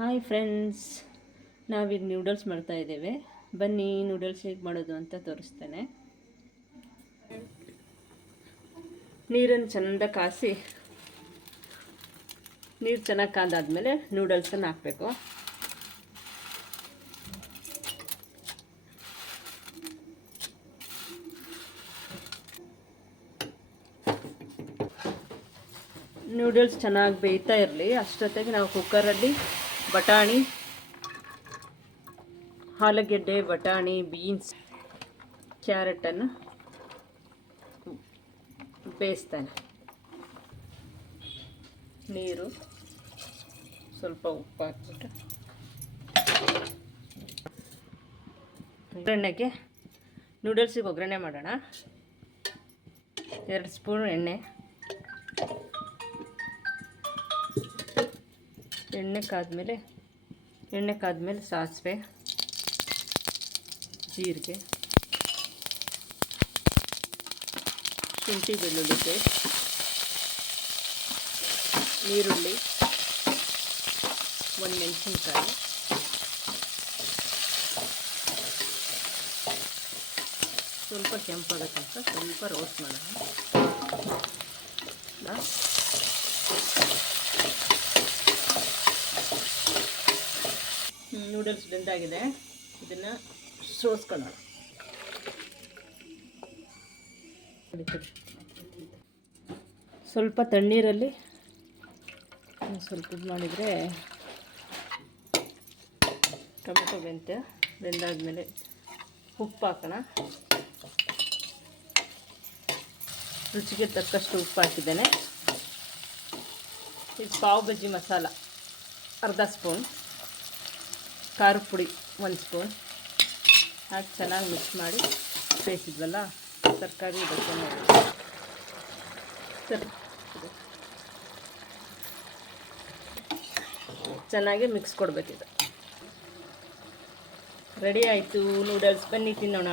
Hi friends, ನಾವೀಗ noodles ಮಾಡ್ತಾಯಿದ್ದೇವೆ. ಬನ್ನಿ ನೂಡಲ್ಸ್ ಹೇಗೆ ಮಾಡೋದು ಅಂತ ತೋರಿಸ್ತೇನೆ. ನೀರನ್ನು ಚೆಂದ ಕಾಸಿ, ನೀರು ಚೆನ್ನಾಗಿ ಕಾದಾದ್ಮೇಲೆ ನೂಡಲ್ಸನ್ನು ಹಾಕಬೇಕು. ನೂಡಲ್ಸ್ ಚೆನ್ನಾಗಿ ಬೇಯ್ತಾ ಇರಲಿ. ಅಷ್ಟೊತ್ತಿಗೆ ನಾವು ಕುಕ್ಕರಲ್ಲಿ ಬಟಾಣಿ, ಆಲೂಗೆಡ್ಡೆ, ಬಟಾಣಿ, ಬೀನ್ಸ್, ಕ್ಯಾರೆಟನ್ನು ಬೇಯಿಸ್ತಾನೆ. ನೀರು, ಸ್ವಲ್ಪ ಉಪ್ಪು ಹಾಕ್ಬಿಟ್ಟು ಒಗ್ಗರಣೆಗೆ ನೂಡಲ್ಸಿಗೆ ಒಗ್ಗರಣೆ ಮಾಡೋಣ. 2 ಸ್ಪೂನ್ ಎಣ್ಣೆ ಕಾದ್ಮೇಲೆ ಸಾಸಿವೆ, ಜೀರಿಗೆ, ಶುಂಠಿ ಬೆಳ್ಳುಳ್ಳಿ ಪೇಸ್ಟ್, ಈರುಳ್ಳಿ, 1 ಮೆಣಸಿನ್ಕಾಯಿ, ಸ್ವಲ್ಪ ಕೆಂಪಾಗೋ ತನಕ ಸ್ವಲ್ಪ ರೋಸ್ಟ್ ಮಾಡೋಣ. ನೂಡಲ್ಸ್ ಬೆಂದಾಗಿದೆ, ಇದನ್ನು ಸೋಸ್ಕೊಳ್ಳೋಣ. ಸ್ವಲ್ಪ ತಣ್ಣೀರಲ್ಲಿ ಸ್ವಲ್ಪ ಇದು ಮಾಡಿದರೆ ಟೊಮೆಟೊ ಬೆಂದಾದ್ಮೇಲೆ ಉಪ್ಪು ಹಾಕೋಣ. ರುಚಿಗೆ ತಕ್ಕಷ್ಟು ಉಪ್ಪು ಹಾಕಿದ್ದೇನೆ. ಇದು ಪಾವ್ ಬಜ್ಜಿ ಮಸಾಲ ಅರ್ಧ ಸ್ಪೂನ್, ಖಾರದ ಪುಡಿ 1 ಸ್ಪೂನ್ ಹಾಕಿ ಚೆನ್ನಾಗಿ ಮಿಕ್ಸ್ ಮಾಡಿ ಬೇಯಿಸಿದ್ವಲ್ಲ ತರಕಾರಿ ಇದಕ್ಕೆ ಚೆನ್ನಾಗಿ ಮಿಕ್ಸ್ ಕೊಡಬೇಕಿದೆ. ರೆಡಿ ಆಯಿತು ನೂಡಲ್ಸ್, ಬನ್ನಿ ತಿನ್ನೋಣ.